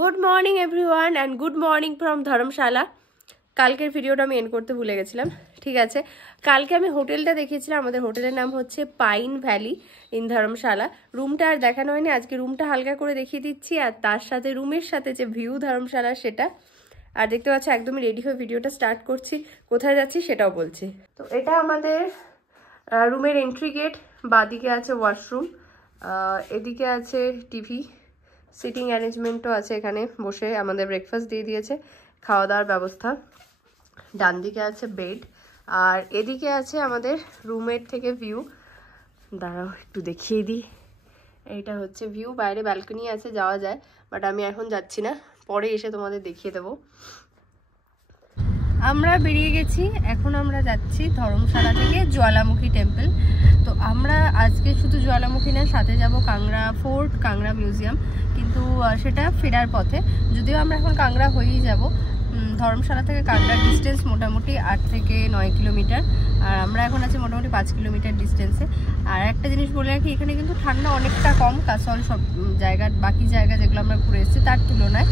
Good morning everyone and good morning from Dharamshala. কালকের ভিডিওটা আমি এন্ড করতে ভুলে গেছিলাম। ঠিক আছে, কালকে আমি হোটেলটা দেখিয়েছিলাম। আমাদের হোটেলের নাম হচ্ছে পাইন ভ্যালি ইন ধর্মশালা। রুমটা আর দেখানো হয়নি, আজকে রুমটা হালকা করে দেখিয়ে দিচ্ছি, আর তার সাথে রুমের সাথে যে ভিউ ধর্মশালা সেটা। আর দেখতে পাচ্ছি একদমই রেডি হয়ে ভিডিওটা স্টার্ট করছি, কোথায় যাচ্ছি সেটাও বলছি। তো এটা আমাদের রুমের এন্ট্রি গেট, বাঁদিকে আছে ওয়াশরুম, এদিকে আছে টিভি, সিটিং অ্যারেঞ্জমেন্টও আছে, এখানে বসে আমাদের ব্রেকফাস্ট দিয়ে দিয়েছে, খাওয়া দাওয়ার ব্যবস্থা। ডান দিকে আছে বেড, আর এদিকে আছে আমাদের রুমের থেকে ভিউ। দাঁড়াও একটু দেখিয়ে দিই, এইটা হচ্ছে ভিউ। বাইরে ব্যালকনি আছে, যাওয়া যায়, বাট আমি এখন যাচ্ছি না, পরে এসে তোমাদের দেখিয়ে দেবো। আমরা বেরিয়ে গেছি, এখন আমরা যাচ্ছি ধর্মশালা থেকে জ্বালামুখী টেম্পল। তো আমরা আজকে শুধু জ্বালামুখী না, সাথে যাব কাংড়া ফোর্ট, কাংড়া মিউজিয়াম, কিন্তু সেটা ফেরার পথে। যদিও আমরা এখন কাংড়া হয়েই যাব। ধর্মশালা থেকে কাংড়ার ডিস্টেন্স মোটামুটি 8 থেকে 9 কিলোমিটার, আর আমরা এখন আছি মোটামুটি 5 কিলোমিটার ডিস্টেন্সে। আর একটা জিনিস বলে রাখি, এখানে কিন্তু ঠান্ডা অনেকটা কম কাসল সব জায়গা, বাকি জায়গা যেগুলো আমরা ঘুরে এসেছি তার তুলনায়।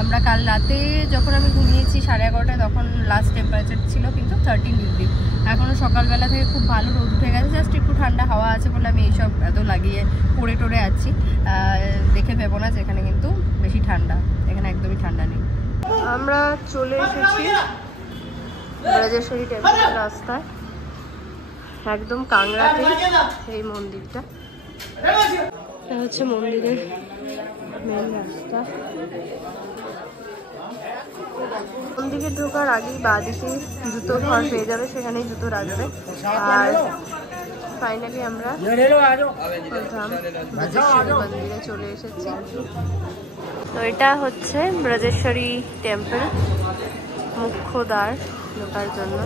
আমরা কাল রাতে যখন আমি ঘুমিয়েছি 11:30টায়, তখন লাস্ট টেম্পারেচার ছিল কিন্তু 13 ডিগ্রি। এখনও সকালবেলা থেকে খুব ভালো রোদ উঠে গেছে, জাস্ট একটু ঠান্ডা হাওয়া আছে বলে আমি এইসব এত লাগিয়ে পড়ে টরে আছি। দেখে ভেবো না যে এখানে কিন্তু বেশি ঠান্ডা, এখানে একদমই ঠান্ডা নেই। আমরা চলে এসেছি ব্রজেশ্বরী টেম্পলের রাস্তায়, একদম কাংড়াতে এই মন্দিরটা। এটা হচ্ছে মন্দিরের মেন রাস্তা। মন্দিরে ঢোকার আগেই বাঁদিকে জুতো ঘর পেয়ে যাবে, সেখানেই জুতো রাখবে। আর ফাইনালি আমরা ব্রজেশ্বরী মন্দিরে চলে এসেছি। তো এটা হচ্ছে ব্রজেশ্বরী টেম্পল, মুখ্য দ্বার ঢোকার জন্য।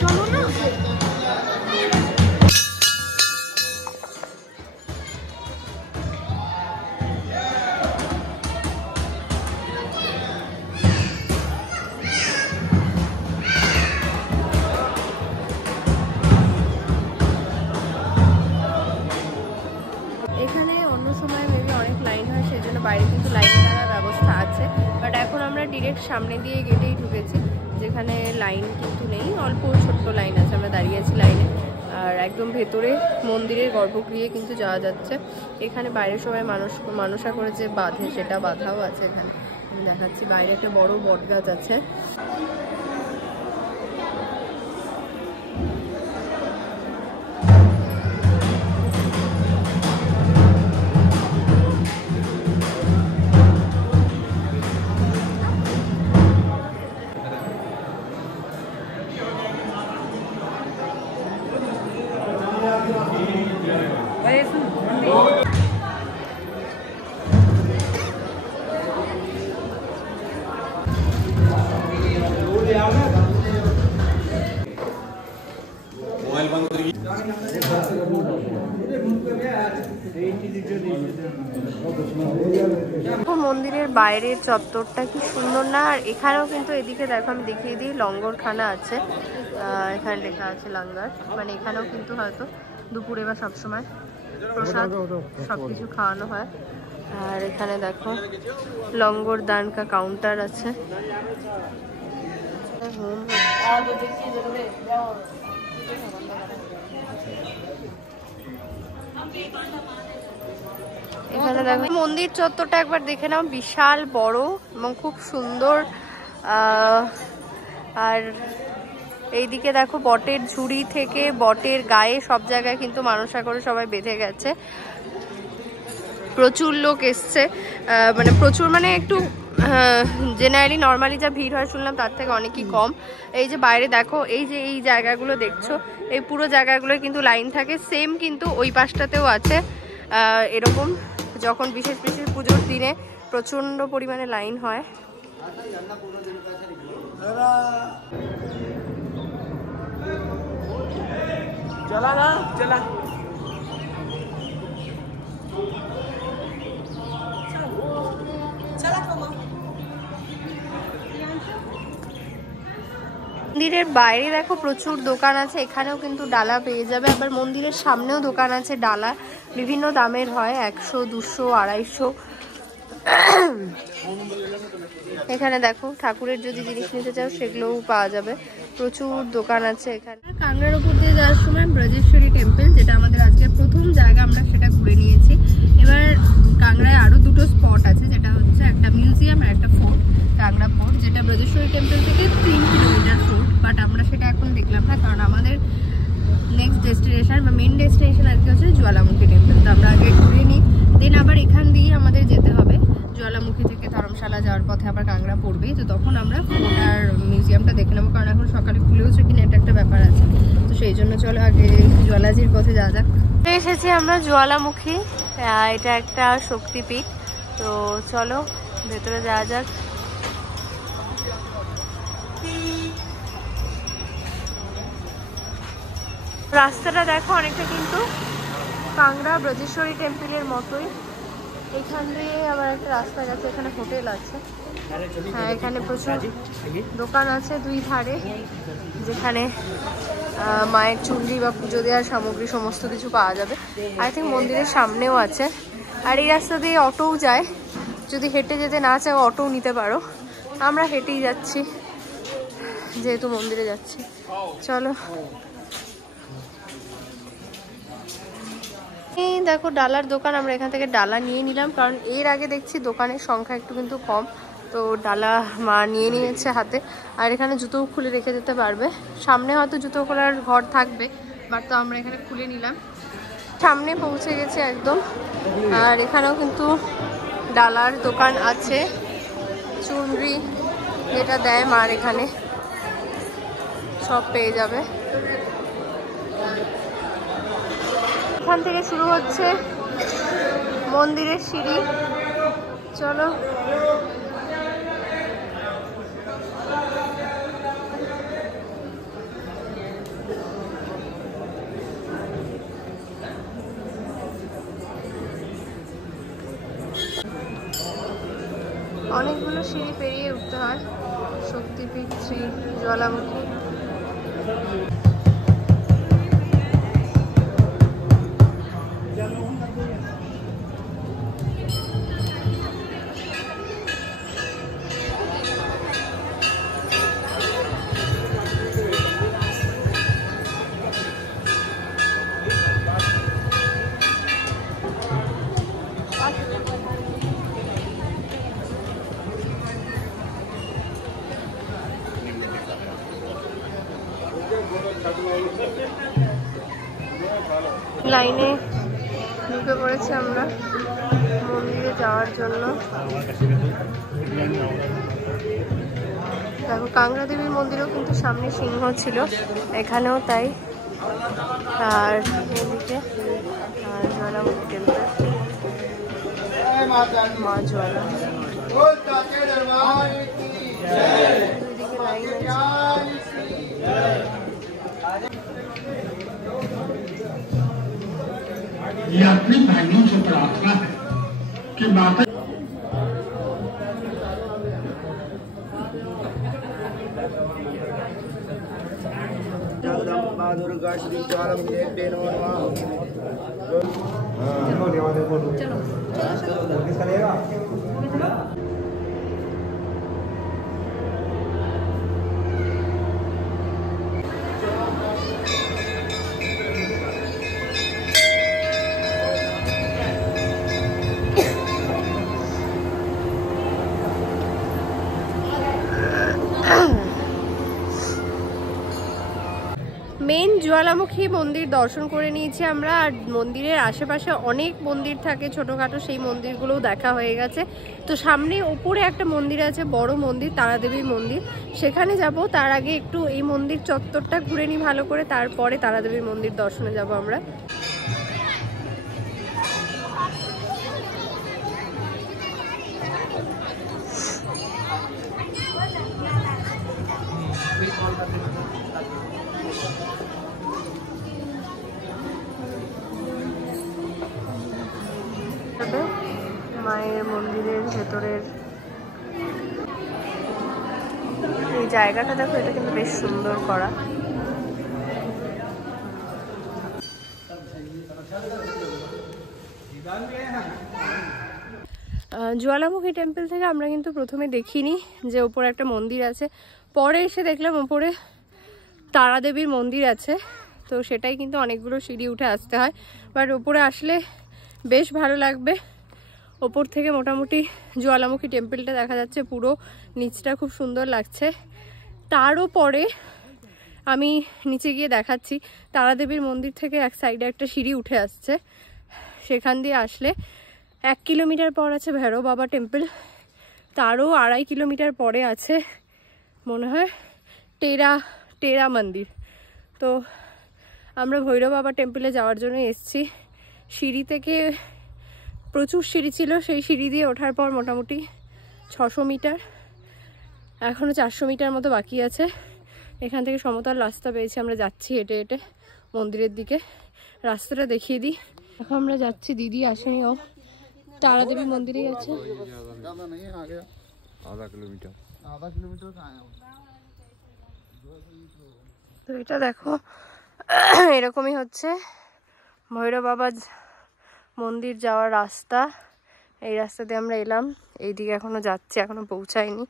চলো না, এখানে অন্য সময় মেবি অনেক লাইন হয়, সেই জন্য বাইরে কিন্তু লাইন লাগার ব্যবস্থা আছে। বাট এখন আমরা ডিরেক্ট সামনে দিয়ে গেটেই ঢুকেছি, যেখানে লাইন কিন্তু নেই, অল্প ছোট্ট লাইন আছে, আমরা দাঁড়িয়ে আছি লাইনে। আর একদম ভেতরে মন্দিরের গর্ভগৃহে কিন্তু যাওয়া যাচ্ছে। এখানে বাইরে সবাই মানসা করে যে বাঁধে, সেটা বাঁধাও আছে এখানে, আমি দেখাচ্ছি। বাইরে একটা বড় বট গাছ আছে। মন্দিরের বাইরের চত্বরটা কি সুন্দর না? আর এখানেও কিন্তু এদিকে দেখো, আমি দেখিয়ে দিই, লঙ্গরখানা আছে। এখানে লেখা আছে লঙ্গর, মানে এখানেও কিন্তু হয়তো দুপুরে বা সবসময় প্রসাদ সবকিছু খাওয়ানো হয়। আর এখানে দেখো লঙ্গর দান কা কাউন্টার আছে। এখানে দেখো মন্দির চত্বরটা একবার দেখে নাও, বিশাল বড় এবং খুব সুন্দর। আর এইদিকে দেখো বটের ঝুড়ি থেকে বটের গায়ে সব জায়গায় কিন্তু মানসা করে সবাই বেঁধে গেছে। প্রচুর লোক এসছে, মানে প্রচুর, মানে একটু জেনারেলি নর্মালি যা ভিড় হয় শুনলাম তার থেকে অনেকই কম। এই যে বাইরে দেখো, এই যে এই জায়গাগুলো দেখছো, এই পুরো জায়গাগুলো কিন্তু লাইন থাকে। সেম কিন্তু ওই পাশটাতেও আছে এরকম, যখন বিশেষ বিশেষ পুজোর দিনে প্রচণ্ড পরিমাণে লাইন হয়। चला ना चला মন্দিরের বাইরে দেখো প্রচুর দোকান আছে, এখানেও কিন্তু ডালা পেয়ে যাবে। আবার মন্দিরের সামনেও দোকান আছে, ডালা বিভিন্ন দামের হয়, 100, 200, 250। এখানে দেখো ঠাকুরের যদি জিনিস নিতে চাও সেগুলোও পাওয়া যাবে, প্রচুর দোকান আছে এখানে। কাংড়ার উপর দিয়ে যাওয়ার সময় ব্রজেশ্বরী টেম্পল, যেটা আমাদের আজকের প্রথম জায়গা, আমরা সেটা ঘুরে নিয়েছি। এবার কাংড়ায় আরো দুটো স্পট আছে, যেটা হচ্ছে একটা মিউজিয়াম আর একটা ফোর্ট, কাংড়া ফোর্ট, যেটা ব্রজেশ্বরী টেম্পল থেকে 3 কিলোমিটার ফোর্ট। বাট আমরা সেটা এখন দেখলাম না, কারণ আমাদের নেক্সট ডেস্টিনেশন বা মেন ডেস্টিনেশন আজকে হচ্ছে জ্বালামুখী টেম্পল। তো আমরা আগে ঘুরে নিই, দেন আবার এখান দিয়ে আমাদের যেতে হবে জ্বালামুখী থেকে ধর্মশালা যাওয়ার পথে আবার কাংড়া পড়বেই। তো তখন আমরা ফোর্ট আর মিউজিয়ামটা দেখে নেবো, কারণ এখন সকালে খুলেওছে কিনা এটা একটা ব্যাপার আছে। তো সেই জন্য চলো আগে জ্বালাজির পথে যাওয়া যাক। এসেছি আমরা জ্বালামুখী, এটা একটা শক্তিপীঠ। তো চলো ভেতরে যাওয়া যাক। রাস্তাটা দেখো অনেকটা কিন্তু কাংড়া ব্রজেশ্বরী টেম্পলের মতোই। এখান দিয়ে আবার একটা রাস্তা গেছে, এখানে হোটেল আছে। হ্যাঁ, এখানে প্রচুর দোকান আছে দুই ধারে, যেখানে মায়ের চুনরি বা পুজো দেওয়ার সামগ্রী সমস্ত কিছু পাওয়া যাবে। আই থিঙ্ক মন্দিরের সামনেও আছে। আর এই রাস্তা দিয়ে অটোও যায়, যদি হেঁটে যেতে না চাও অটোও নিতে পারো। আমরা হেঁটেই যাচ্ছি যেহেতু মন্দিরে যাচ্ছি। চলো। এই দেখো ডালার দোকান, আমরা এখান থেকে ডালা নিয়ে নিলাম, কারণ এর আগে দেখছি দোকানের সংখ্যা একটু কিন্তু কম। তো ডালা মা নিয়ে নিয়েছে হাতে। আর এখানে জুতোও খুলে রেখে যেতে পারবে, সামনে হয়তো জুতো খোলার ঘর থাকবে, বাট তো আমরা এখানে খুলে নিলাম। সামনে পৌঁছে গেছে একদম। আর এখানেও কিন্তু ডালার দোকান আছে, চুনরি যেটা দেয় মার এখানে সব পেয়ে যাবে। এখান থেকে শুরু হচ্ছে মন্দিরের সিঁড়ি। চলো। অনেকগুলো সিঁড়ি পেরিয়ে উঠতে হয় শক্তিপীঠ শ্রী জ্বালামুখী। লাইনে ঢুকে পড়েছি আমরা মন্দিরে যাওয়ার জন্য। দেখো কাংড়া দেবীর মন্দিরেও কিন্তু সামনে সিংহ ছিল, এখানেও তাই। আর এদিকে জ্বালামুখী টেম্পল, মা জ্বালা, দুদিকে লাইন আছে। ये अपनी बहनों से प्रार्थना है कि माता दुर्गा श्री জ্বালামুখী মেন জ্বালামুখী মন্দির দর্শন করে নিয়েছি আমরা। আর মন্দিরের আশেপাশে অনেক মন্দির থাকে ছোটখাটো, সেই মন্দিরগুলোও দেখা হয়ে গেছে। তো সামনে ওপরে একটা মন্দির আছে, বড় মন্দির, তারাদেবীর মন্দির, সেখানে যাব। তার আগে একটু এই মন্দির চত্বরটা ঘুরে নিই ভালো করে, তারপরে তারাদেবীর মন্দির দর্শনে যাব আমরা। সাথে মায়ের মন্দিরের ভেতরের এই জায়গাটা দেখো, এটা কিন্তু বেশ সুন্দর করা। জ্বালামুখী টেম্পল থেকে আমরা কিন্তু প্রথমে দেখিনি যে ওপরে একটা মন্দির আছে, পরে এসে দেখলাম ওপরে তারাদেবীর মন্দির আছে। তো সেটাই কিন্তু অনেকগুলো সিঁড়ি উঠে আসতে হয়, বাট ওপরে আসলে বেশ ভালো লাগবে। ওপর থেকে মোটামুটি জ্বালামুখী টেম্পলটা দেখা যাচ্ছে, পুরো নিচটা খুব সুন্দর লাগছে। তারও পরে আমি নিচে গিয়ে দেখাচ্ছি, তারাদেবীর মন্দির থেকে এক সাইডে একটা সিঁড়ি উঠে আসছে, সেখান দিয়ে আসলে 1 কিলোমিটার পর আছে ভৈরব বাবা টেম্পল। তারও 2.5 কিলোমিটার পরে আছে মনে হয় টেরা মন্দির। তো আমরা ভৈরব বাবা টেম্পলে যাওয়ার জন্য এসেছি। সিঁড়ি থেকে প্রচুর সিঁড়ি ছিল, সেই সিঁড়ি দিয়ে ওঠার পর মোটামুটি 600 মিটার, এখনও 400 মিটার মতো বাকি আছে। এখান থেকে সমতল রাস্তা পেয়েছি, আমরা যাচ্ছি হেঁটে হেঁটে মন্দিরের দিকে। রাস্তাটা দেখিয়ে দিই। এখন আমরা যাচ্ছি, দিদি আসেনি, ও তারাদেবী মন্দিরেই আছে। তো এটা দেখো, এরকমই হচ্ছে ভৈরব বাবা মন্দির যাওয়ার রাস্তা। এই রাস্তা দিয়ে আমরা এলাম, এইদিকে এখনো যাচ্ছি, এখনো পৌঁছায়নি।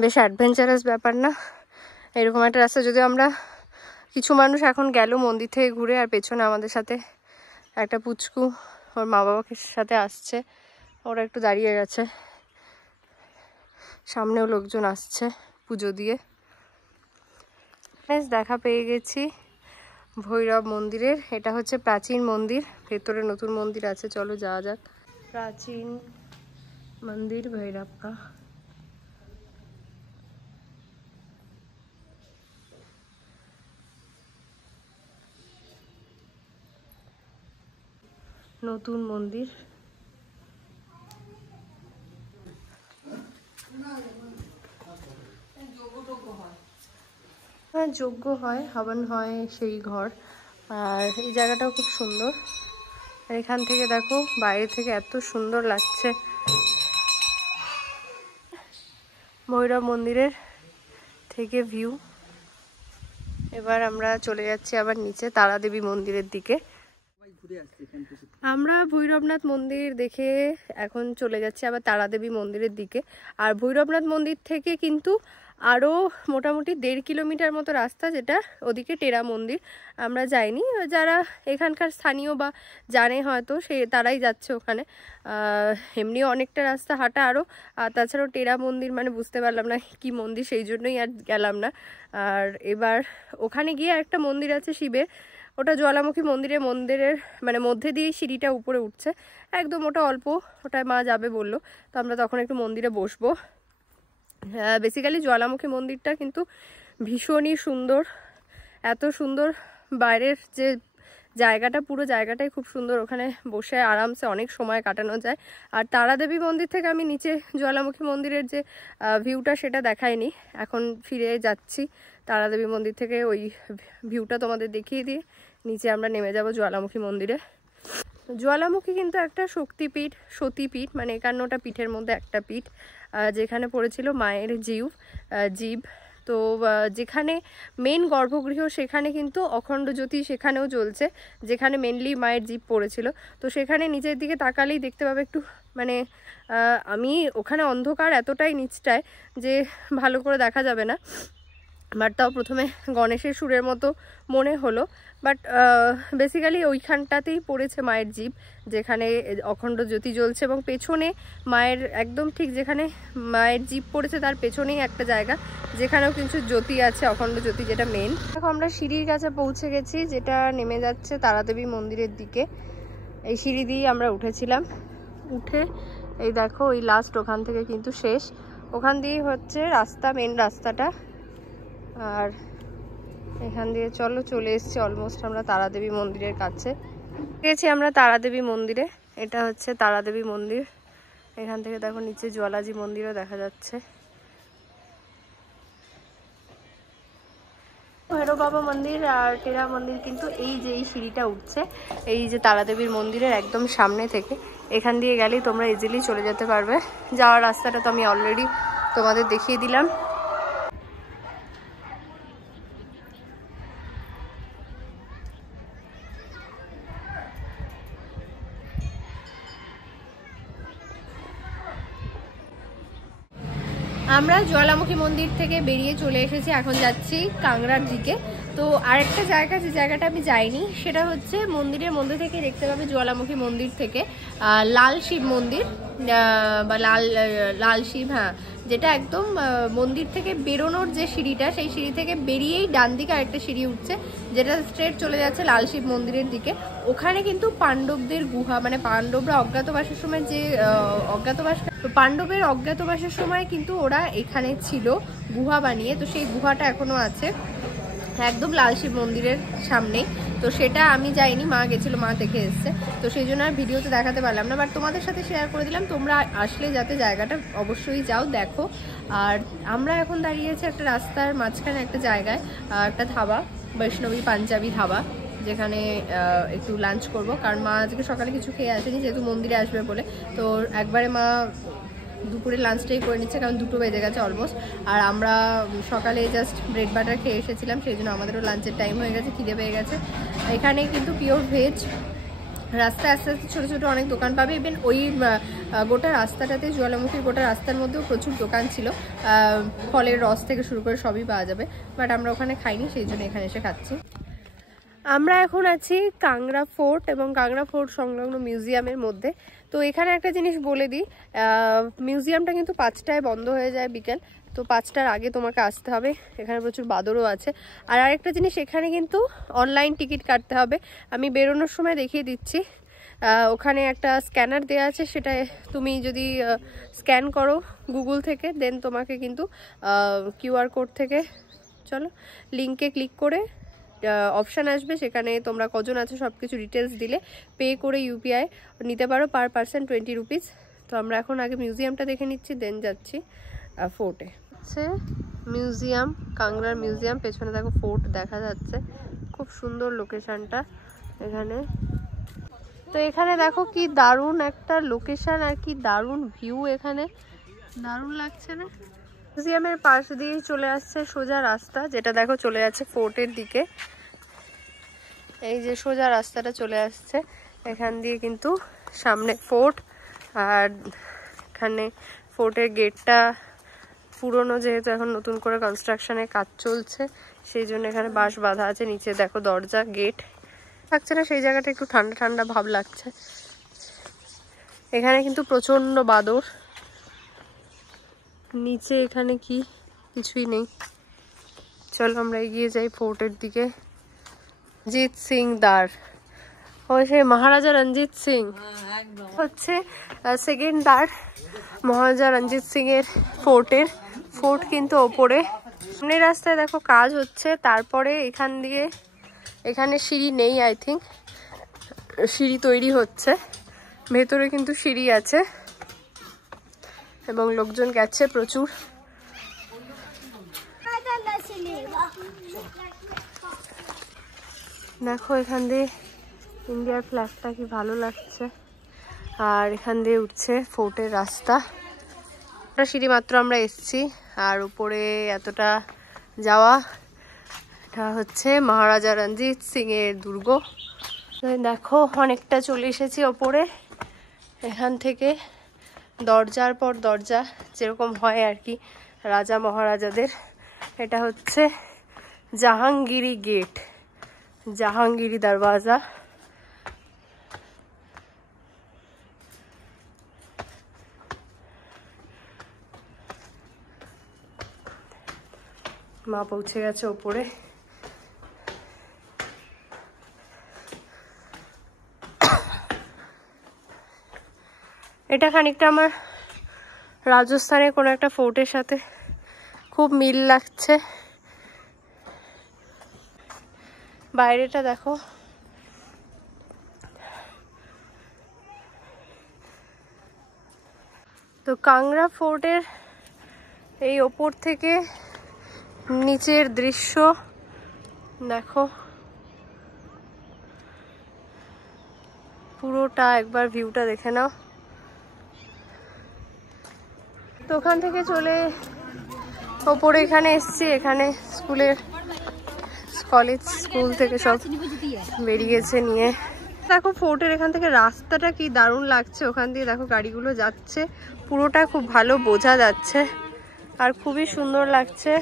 বেশ অ্যাডভেঞ্চারাস ব্যাপার না এরকম একটা রাস্তা? যদিও আমরা কিছু মানুষ এখন গেল মন্দির থেকে ঘুরে, আর পেছনে আমাদের সাথে একটা পুচকু ওর মা বাবাকে সাথে আসছে, ওরা একটু দাঁড়িয়ে গেছে। সামনেও লোকজন আসছে পুজো দিয়ে। বেশ দেখা পেয়ে গেছি ভৈরব মন্দিরের। এটা হচ্ছে প্রাচীন মন্দির, ভেতরে নতুন মন্দির আছে, চলো যাওয়া যাক। প্রাচীন মন্দির ভৈরব কা। নতুন মন্দির। হ্যাঁ, যজ্ঞ হয়, হবন হয়, সেই ঘর। আর এই জায়গাটাও খুব সুন্দর। আর এখান থেকে দেখো বাইরে থেকে এত সুন্দর লাগছে ভৈরব মন্দিরের থেকে ভিউ। এবার আমরা চলে যাচ্ছি আবার নিচে তারাদেবী মন্দিরের দিকে। আমরা ভৈরবনাথ মন্দির দেখে এখন চলে যাচ্ছি আবার তারাদেবী মন্দিরের দিকে। আর ভৈরবনাথ মন্দির থেকে কিন্তু আরও মোটামুটি 1.5 কিলোমিটার মতো রাস্তা, যেটা ওদিকে টেরা মন্দির। আমরা যাইনি, যারা এখানকার স্থানীয় বা জানে হয়তো তারাই যাচ্ছে ওখানে। এমনিও অনেকটা রাস্তা হাঁটা আরও। আর তাছাড়াও টেরা মন্দির মানে বুঝতে পারলাম না কি মন্দির, সেই জন্যই আর গেলাম না। আর এবার ওখানে গিয়ে একটা মন্দির আছে শিবের, ওটা জ্বালামুখী মন্দিরের মানে মধ্যে দিয়েই সিঁড়িটা উপরে উঠছে একদম, ওটা অল্প, ওটায় মা যাবে বললো। তো আমরা তখন একটু মন্দিরে বসবো। বেসিক্যালি জ্বালামুখী মন্দিরটা কিন্তু ভীষণই সুন্দর, এত সুন্দর। বাইরের যে জায়গাটা, পুরো জায়গাটাই খুব সুন্দর, ওখানে বসে আরামসে অনেক সময় কাটানো যায়। আর তারাদেবী মন্দির থেকে আমি নিচে জ্বালামুখী মন্দিরের যে ভিউটা সেটা দেখাইনি, এখন ফিরে যাচ্ছি তারাদেবী মন্দির থেকে ওই ভিউটা তোমাদের দেখিয়ে দিয়ে নিচে আমরা নেমে যাব জ্বালামুখী মন্দিরে। জ্বালামুখী কিন্তু একটা শক্তিপীঠ, সতীপীঠ, মানে 51টা পীঠের মধ্যে একটা পীঠ, যেখানে পড়েছিল মায়ের জীব। তো যেখানে মেন গর্ভগৃহ সেখানে কিন্তু অখণ্ড জ্যোতি সেখানেও জ্বলছে, যেখানে মেনলি মায়ের জীব পড়েছিল। তো সেখানে নিচের দিকে তাকালেই দেখতে পাবে একটু, মানে আমি ওখানে অন্ধকার এতটাই নিচটায় যে ভালো করে দেখা যাবে না, বাট তাও প্রথমে গণেশের সুরের মতো মনে হলো। বাট বেসিক্যালি ওইখানটাতেই পড়েছে মায়ের জীব, যেখানে অখণ্ড জ্যোতি জ্বলছে, এবং পেছনে মায়ের একদম ঠিক যেখানে মায়ের জীব পড়েছে তার পেছনেই একটা জায়গা যেখানেও কিছু জ্যোতি আছে, অখণ্ড জ্যোতি, যেটা মেন। দেখো আমরা সিঁড়ির কাছে পৌঁছে গেছি, যেটা নেমে যাচ্ছে তারাদেবী মন্দিরের দিকে। এই সিঁড়ি দিয়েই আমরা উঠেছিলাম, উঠে এই দেখো ওই লাস্ট ওখান থেকে কিন্তু শেষ, ওখান দিয়েই হচ্ছে রাস্তা, মেন রাস্তাটা। আর এখান দিয়ে চলে এসেছি অলমোস্ট আমরা তারাদেবী মন্দিরের কাছে। গেছি আমরা তারাদেবী মন্দিরে, এটা হচ্ছে তারাদেবী মন্দির। এখান থেকে দেখো নিচে জ্বালাজি মন্দিরও দেখা যাচ্ছে। ভৈরব বাবা মন্দির আর টেরা মন্দির কিন্তু এই যে এই সিঁড়িটা উঠছে, এই যে তারাদেবীর মন্দিরের একদম সামনে থেকে, এখান দিয়ে গেলেই তোমরা ইজিলি চলে যেতে পারবে। যাওয়ার রাস্তাটা তো আমি অলরেডি তোমাদের দেখিয়ে দিলাম। আমরা জ্বালামুখী মন্দির থেকে বেরিয়ে চলে এসেছি, এখন যাচ্ছি কাংড়ার দিকে। তো আরেকটা জায়গা, যে জায়গাটা আমি যাইনি, সেটা হচ্ছে মন্দিরের মধ্যে থেকে দেখতে পাবে জ্বালামুখী মন্দির থেকে লাল শিব মন্দির বা লাল শিব, হ্যাঁ, যেটা একদম মন্দির থেকে বেরোনোর যে সিঁড়িটা, সেই সিঁড়ি থেকে বেরিয়েই ডান দিকে আরেকটা সিঁড়ি উঠছে, যেটা স্ট্রেট চলে যাচ্ছে লাল শিব মন্দিরের দিকে। ওখানে কিন্তু পাণ্ডবদের গুহা, মানে পাণ্ডবরা অজ্ঞাতবাসের সময় যে পাণ্ডবের অজ্ঞাতবাসের সময় কিন্তু ওরা এখানে ছিল গুহা বানিয়ে। তো সেই গুহাটা এখনো আছে একদম লাল শিব মন্দিরের সামনেই। তো সেটা আমি যাইনি, মা গেছিল, মা দেখে এসছে, তো সেই জন্য আর ভিডিওতে দেখাতে পারলাম না, বাট তোমাদের সাথে শেয়ার করে দিলাম। তোমরা আসলে যাতে জায়গাটা অবশ্যই যাও, দেখো। আর আমরা এখন দাঁড়িয়েছি একটা রাস্তার মাঝখানে একটা জায়গায়, একটা ধাবা, বৈষ্ণবী পাঞ্জাবি ধাবা, যেখানে একটু লাঞ্চ করব, কারণ মা আজকে সকালে কিছু খেয়ে আসেনি, যেহেতু মন্দিরে আসবে বলে। তো একবারে মা দুপুরে লাঞ্চটাই করে নিচ্ছে, কারণ 2টো বেজে গেছে অলমোস্ট। আর আমরা সকালে জাস্ট ব্রেড বাটার খেয়ে এসেছিলাম, সেই জন্য আমাদেরও লাঞ্চের টাইম হয়ে গেছে, খিদে পেয়ে গেছে। এখানে কিন্তু পিওর ভেজ, রাস্তায় আস্তে আস্তে ছোটো ছোটো অনেক দোকান পাবে। ইভেন ওই গোটা রাস্তাটাতে, জ্বালামুখীর গোটা রাস্তার মধ্যেও প্রচুর দোকান ছিল, ফলের রস থেকে শুরু করে সবই পাওয়া যাবে, বাট আমরা ওখানে খাইনি, সেই জন্য এখানে এসে খাচ্ছি। আমরা এখন আছি কাংড়া ফোর্ট এবং কাংড়া ফোর্ট সংলগ্ন মিউজিয়ামের মধ্যে। তো এখানে একটা জিনিস বলে দিই, মিউজিয়ামটা কিন্তু 5টায় বন্ধ হয়ে যায় বিকেল, তো 5টার আগে তোমাকে আসতে হবে। এখানে প্রচুর বাদরও আছে। আর আরেকটা জিনিস, এখানে কিন্তু অনলাইন টিকিট কাটতে হবে, আমি বেরোনোর সময় দেখিয়ে দিচ্ছি। ওখানে একটা স্ক্যানার দেওয়া আছে, সেটা তুমি যদি স্ক্যান করো গুগল থেকে, দেন তোমাকে কিন্তু কিউআর কোড থেকে, চলো লিঙ্কে ক্লিক করে অপশান আসবে, সেখানে তোমরা কজন আছো সব কিছু ডিটেলস দিলে পে করে ইউপিআই নিতে পারো, পার পারসন 20 রুপিস। তো আমরা এখন আগে মিউজিয়ামটা দেখে নিচ্ছি, দেন যাচ্ছি ফোর্টে। হচ্ছে মিউজিয়াম, কাংড়ার মিউজিয়াম, পেছনে দেখো ফোর্ট দেখা যাচ্ছে, খুব সুন্দর লোকেশনটা এখানে। তো এখানে দেখো কি দারুণ একটা লোকেশন আর কি দারুণ ভিউ, এখানে দারুণ লাগছে না? মিউজিয়ামের পাশ দিয়ে চলে আসছে সোজা রাস্তা, যেটা দেখো চলে যাচ্ছে ফোর্টের দিকে। এই যে সোজা রাস্তাটা চলে আসছে, এখান দিয়ে কিন্তু সামনে ফোর্ট। আর এখানে ফোর্টের গেটটা পুরনো, যেহেতু এখন নতুন করে কনস্ট্রাকশনের কাজ চলছে, সেই জন্য এখানে বাঁশ বাঁধা আছে। নিচে দেখো দরজা, গেট লাগছে না, সেই জায়গাটা একটু ঠান্ডা ঠান্ডা ভাব লাগছে। এখানে কিন্তু প্রচন্ড বাদর, নিচে এখানে কি কিছুই নেই। চলো আমরা এগিয়ে যাই ফোর্টের দিকে। রঞ্জিত সিং দ্বার, ও সেই মহারাজা রঞ্জিত সিং হচ্ছে সেকেন্ড দ্বার, মহারাজা রঞ্জিত সিং এর ফোর্টের। ফোর্ট কিন্তু ওপরে, সামনে রাস্তায় দেখো কাজ হচ্ছে। তারপরে এখান দিয়ে, এখানে সিঁড়ি নেই, আই থিঙ্ক সিঁড়ি তৈরি হচ্ছে, ভেতরে কিন্তু সিঁড়ি আছে এবং লোকজন গেছে প্রচুর। দেখো এখান দিয়ে ইন্ডিয়ার ফ্ল্যাগটা কি ভালো লাগছে। আর এখান দিয়ে উঠছে ফোর্টের রাস্তা, সিঁড়ি মাত্র আমরা এসছি, আর উপরে এতটা যাওয়া। এটা হচ্ছে মহারাজা রঞ্জিত সিং এর দুর্গ। দেখো অনেকটা চলে এসেছি ওপরে। এখান থেকে দরজার পর দরজা, যেরকম হয় আর কি রাজা মহারাজাদের। এটা হচ্ছে জাহাঙ্গীরি গেট, জাহাঙ্গীরি দরওয়াজা। মা পৌঁছে গেছে ওপরে। এটা খানিকটা আমার রাজস্থানের কোনো একটা ফোর্টের সাথে খুব মিল লাগছে। বাইরেটা দেখো, তো কাংড়া ফোর্টের এই ওপর থেকে নিচের দৃশ্য দেখো পুরোটা একবার ভিউটা দেখে নাও। তো ওখান থেকে চলে ওপরে এখানে এসছি, এখানে স্কুলের কলেজ স্কুল থেকে সব বেরিয়েছে নিয়ে। দেখো ফোর্টের এখান থেকে রাস্তাটা কি দারুণ লাগছে, ওখান দিয়ে দেখো গাড়িগুলো যাচ্ছে, পুরোটা খুব ভালো বোঝা যাচ্ছে আর খুবই সুন্দর লাগছে।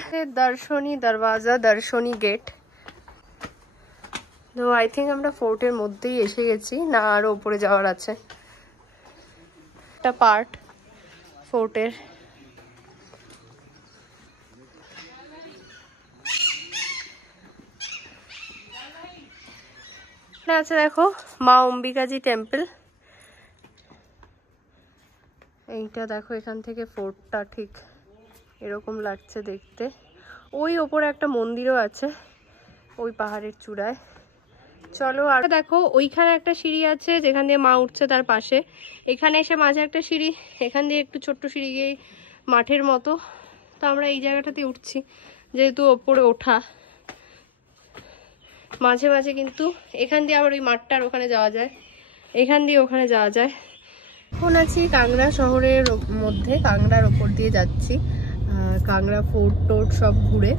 দর্শনী দরওয়াজা, দর্শনী গেট। তো আই থিঙ্ক আমরা ফোর্টের মধ্যেই এসে গেছি, না আরো উপরে যাওয়ার আছে। একটা পার্ট ফোর্টের। আছে দেখো মা অম্বিকাজি টেম্পল। এইটা দেখো এখান থেকে ফোর্টটা ঠিক এরকম লাগছে দেখতে। ওই ওপরে একটা মন্দিরও আছে ওই পাহাড়ের চূড়ায়। চলো আর দেখো ওইখানে একটা সিঁড়ি আছে যেখান দিয়ে মা উঠছে, তার পাশে এখানে এসে মাঝে একটা সিঁড়ি, এখান দিয়ে একটু ছোট্ট সিঁড়ি গিয়ে মাঠের মতো। তো আমরা এই জায়গাটাতে উঠছি যেহেতু ওপরে ওঠা, মাঝে মাঝে কিন্তু এখান দিয়ে আবার ওই মাঠটার ওখানে যাওয়া যায়, এখান দিয়ে ওখানে যাওয়া যায়। এখন আছি কাংড়া শহরের মধ্যে, কাংড়ার ওপর দিয়ে যাচ্ছি, কাংড়া ফোর্ট টোর্ট সব ঘুরে।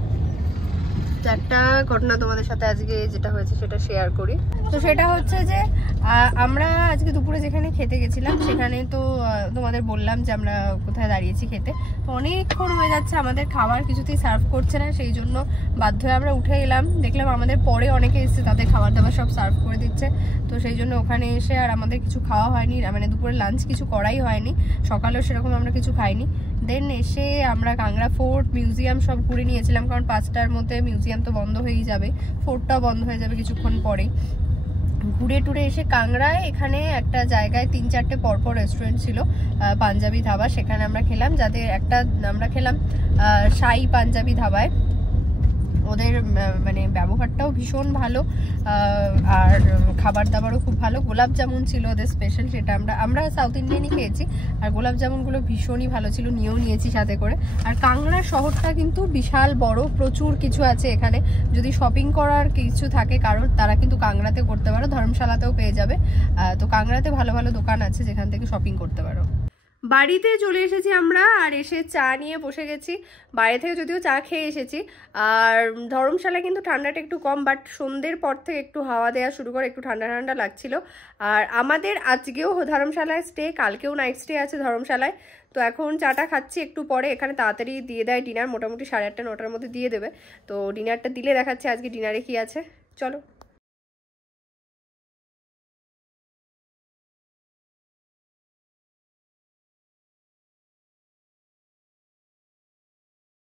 একটা ঘটনা তোমাদের সাথে আজকে যেটা হয়েছে সেটা শেয়ার করি। তো সেটা হচ্ছে যে আমরা আজকে দুপুরে যেখানে খেতে গেছিলাম সেখানে তো তোমাদের বললাম যে আমরা কোথায় দাঁড়িয়েছি খেতে। তো অনেকক্ষণ হয়ে যাচ্ছে, আমাদের খাবার কিছুতেই সার্ভ করছে না, সেই জন্য বাধ্য হয়ে আমরা উঠে এলাম। দেখলাম আমাদের পরে অনেকে এসছে, তাদের খাবার দাবার সব সার্ভ করে দিচ্ছে। তো সেই জন্য ওখানে এসে আর আমাদের কিছু খাওয়া হয়নি, মানে দুপুরে লাঞ্চ কিছু করাই হয়নি, সকালেও সেরকম আমরা কিছু খাইনি। দেন এসে আমরা কাংড়া ফোর্ট মিউজিয়াম সব ঘুরে নিয়েছিলাম, কারণ 5টার মধ্যে মিউজিয়াম তো বন্ধ হয়েই যাবে, ফোর্টটাও বন্ধ হয়ে যাবে কিছুক্ষণ পরেই। ঘুরে টুরে এসে কাংড়ায় এখানে একটা জায়গায় 3-4টে পরপর রেস্টুরেন্ট ছিল পাঞ্জাবি ধাবা, সেখানে আমরা খেলাম। যাদের একটা আমরা খেলাম সাই পাঞ্জাবি ধাবায়, ওদের মানে ব্যবহারটাও ভীষণ ভালো আর খাবার দাবারও খুব ভালো। গোলাপ জামুন ছিল ওদের স্পেশাল, সেটা আমরা সাউথ ইন্ডিয়ানই খেয়েছি, আর গোলাপ জামুনগুলো ভীষণই ভালো ছিল, নিয়েও নিয়েছি সাথে করে। আর কাংড়া শহরটা কিন্তু বিশাল বড়, প্রচুর কিছু আছে এখানে। যদি শপিং করার কিছু থাকে কারোর, তারা কিন্তু কাংড়াতে করতে পারো, ধর্মশালাতেও পেয়ে যাবে। তো কাংড়াতে ভালো ভালো দোকান আছে যেখান থেকে শপিং করতে পারো। বাড়িতে চলে এসেছি আমরা, আর এসে চা নিয়ে বসে গেছি। বাইরে থেকে যদিও চা খেয়ে এসেছি, আর ধর্মশালা কিন্তু ঠান্ডাটা একটু কম, বাট সন্ধ্যের পর থেকে একটু হাওয়া দেওয়া শুরু করে, একটু ঠান্ডা ঠান্ডা লাগছিল। আর আমাদের আজকেও ধর্মশালায় স্টে, কালকেও নাইট স্টে আছে ধর্মশালায়। তো এখন চাটা খাচ্ছি, একটু পরে এখানে তাড়াতাড়ি দিয়ে দেয় ডিনার, মোটামুটি 8:30-9টার মধ্যে দিয়ে দেবে। তো ডিনারটা দিলে দেখাচ্ছে আজকে ডিনারে কি আছে, চলো।